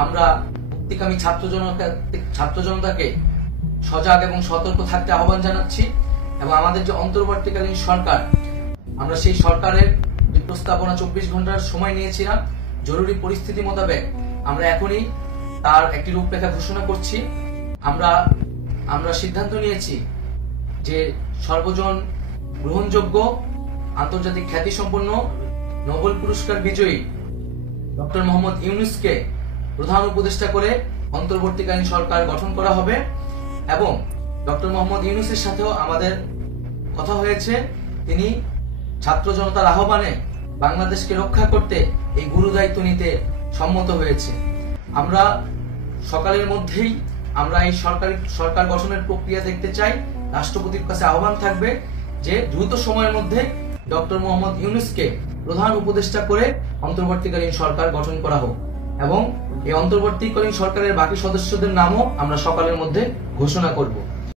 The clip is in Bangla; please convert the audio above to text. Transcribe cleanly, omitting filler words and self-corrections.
আমরা মুক্তিকামী ছাত্র জনতাকে সজাগ এবং সতর্ক থাকতে আহ্বান জানাচ্ছি। এবং আমাদের যে অন্তর্বর্তীকালীন সরকার, আমরা সেই সরকারের যে প্রস্তাবনা 24 ঘন্টার সময় নিয়েছিলাম, জরুরি পরিস্থিতি মোতাবেক আমরা এখনই তার একটি রূপরেখা ঘোষণা করছি। আমরা সিদ্ধান্ত নিয়েছি যে সর্বজন গ্রহণযোগ্য আন্তর্জাতিক খ্যাতিসম্পন্ন নোবেল পুরস্কার বিজয়ী ডক্টর মোহাম্মদ ইউনূসকে প্রধান উপদেষ্টা করে অন্তর্বর্তীকালীন সরকার গঠন করা হবে। এবং ডক্টর মোহাম্মদ ইউনূসের সাথেও আমাদের কথা হয়েছে, তিনি ছাত্র জনতার আহ্বানে বাংলাদেশকে রক্ষা করতে এই গুরু দায়িত্ব নিতে সম্মত হয়েছে। আমরা সকালের মধ্যেই আমরা এই সরকার গঠনের প্রক্রিয়া দেখতে চাই। রাষ্ট্রপতির কাছে আহ্বান থাকবে যে দ্রুত সময়ের মধ্যে ডক্টর মোহাম্মদ ইউনূসকে প্রধান উপদেষ্টা করে অন্তর্বর্তীকালীন সরকার গঠন করা হোক, এবং এই অন্তর্বর্তীকালীন সরকারের বাকি সদস্যদের নামও আমরা সকালের মধ্যে ঘোষণা করব।